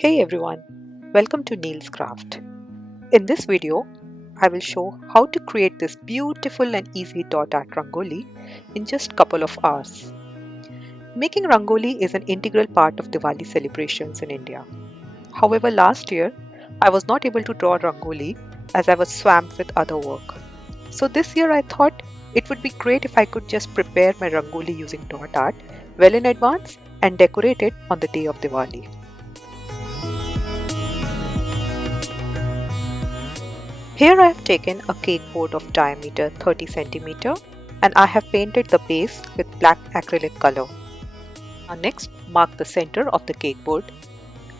Hey everyone, welcome to Neelz Craft. In this video, I will show how to create this beautiful and easy DotArt Rangoli in just couple of hours. Making Rangoli is an integral part of Diwali celebrations in India. However, last year, I was not able to draw Rangoli as I was swamped with other work. So this year I thought it would be great if I could just prepare my Rangoli using DotArt well in advance and decorate it on the day of Diwali. Here I have taken a cake board of diameter 30 cm and I have painted the base with black acrylic color. Now next, mark the center of the cake board.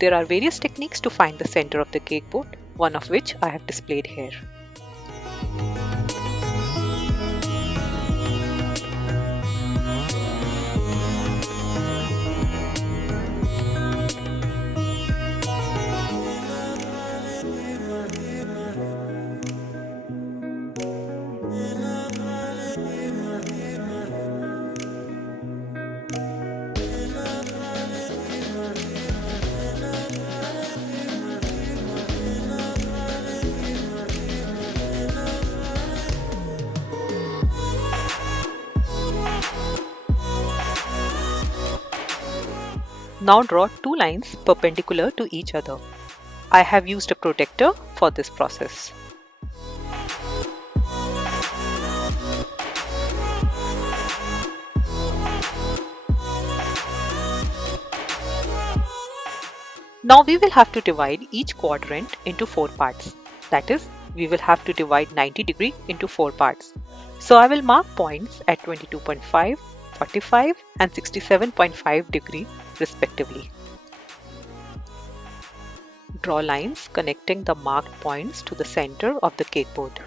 There are various techniques to find the center of the cake board, one of which I have displayed here. Now draw two lines perpendicular to each other. I have used a protector for this process. Now we will have to divide each quadrant into 4 parts. That is, we will have to divide 90° into 4 parts. So I will mark points at 22.5, 45 and 67.5 degree respectively. Draw lines connecting the marked points to the center of the cake board.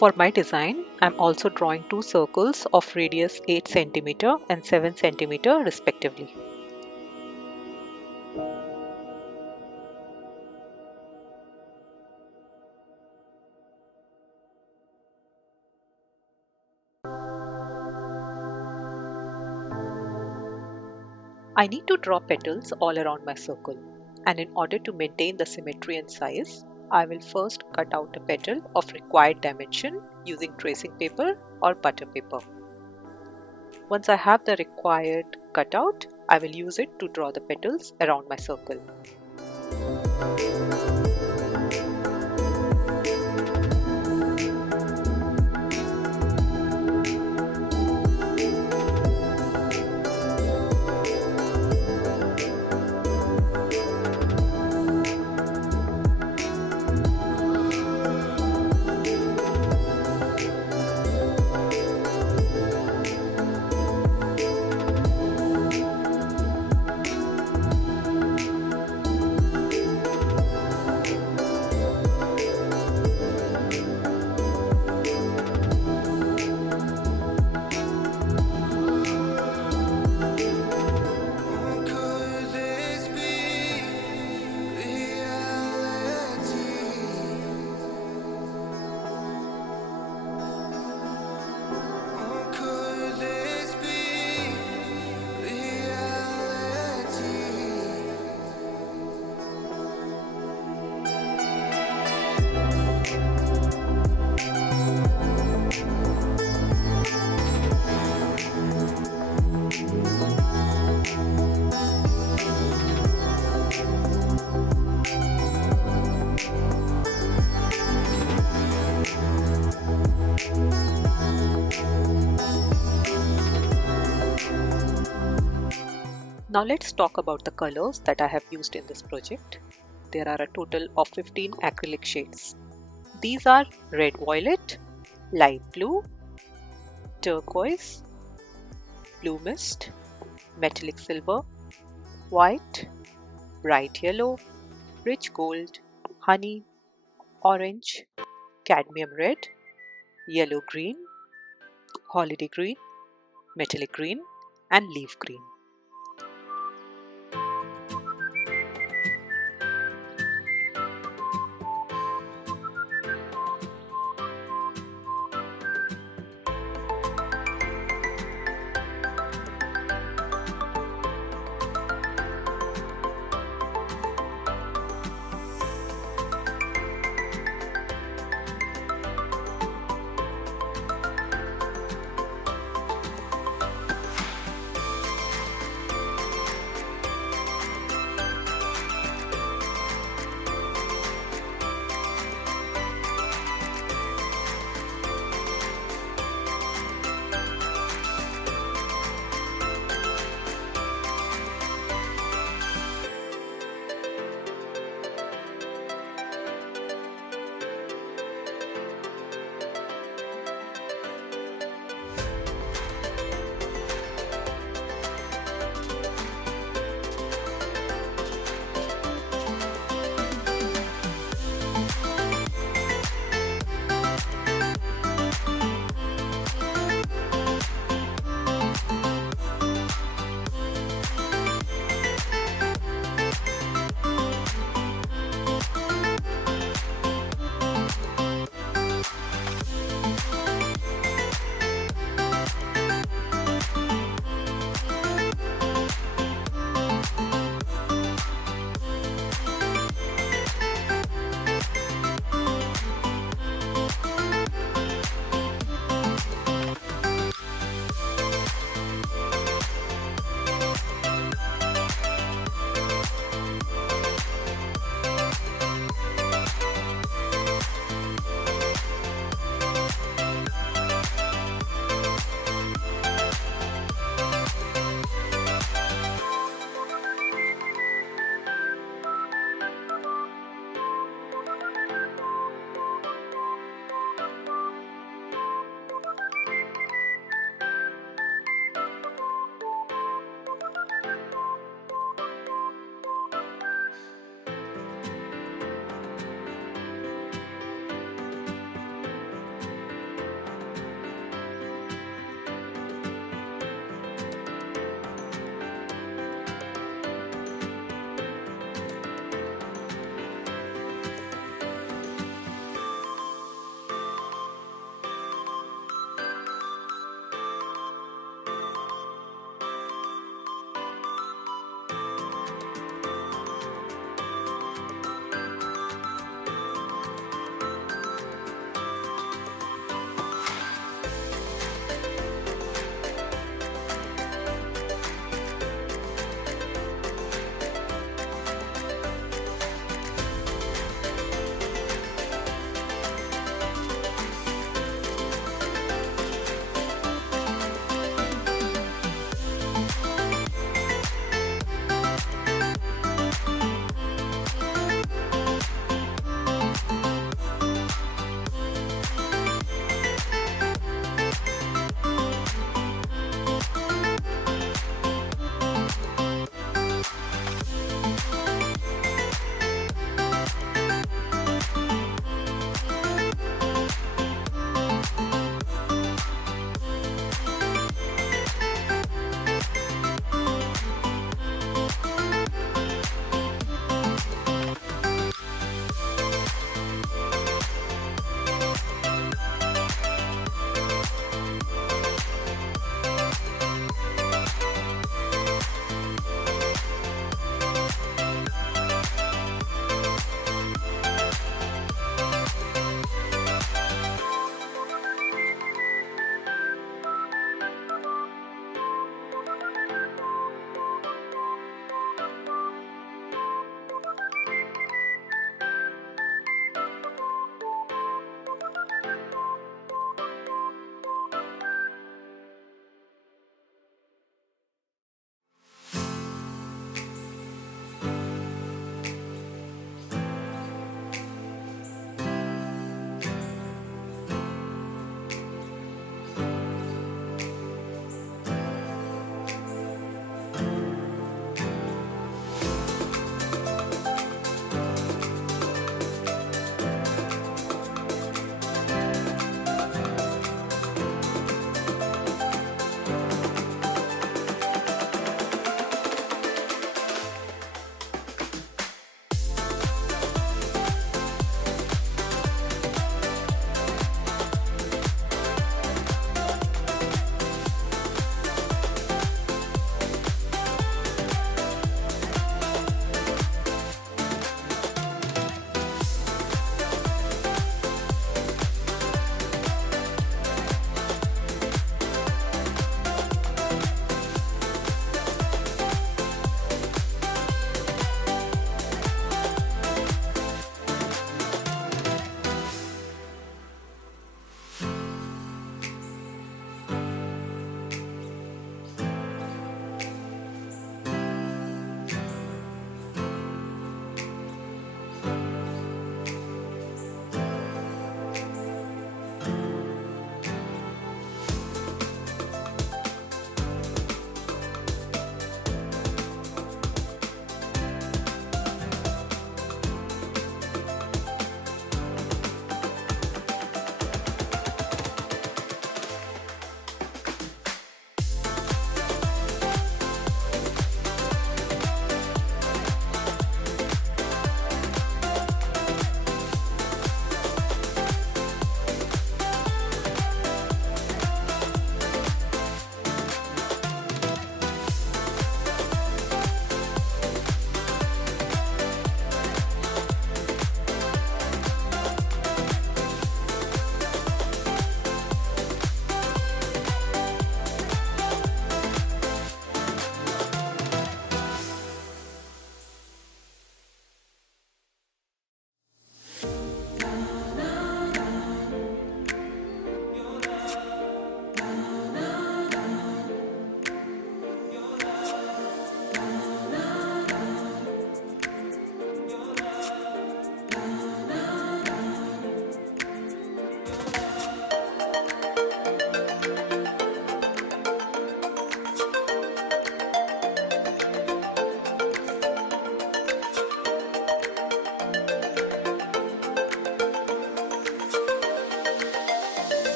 For my design, I am also drawing two circles of radius 8 cm and 7 cm respectively. I need to draw petals all around my circle, and in order to maintain the symmetry and size, I will first cut out a petal of required dimension using tracing paper or butter paper. Once I have the required cutout, I will use it to draw the petals around my circle. Now let's talk about the colors that I have used in this project. There are a total of 15 acrylic shades. These are red violet, light blue, turquoise, blue mist, metallic silver, white, bright yellow, rich gold, honey, orange, cadmium red, yellow green, holiday green, metallic green, and leaf green.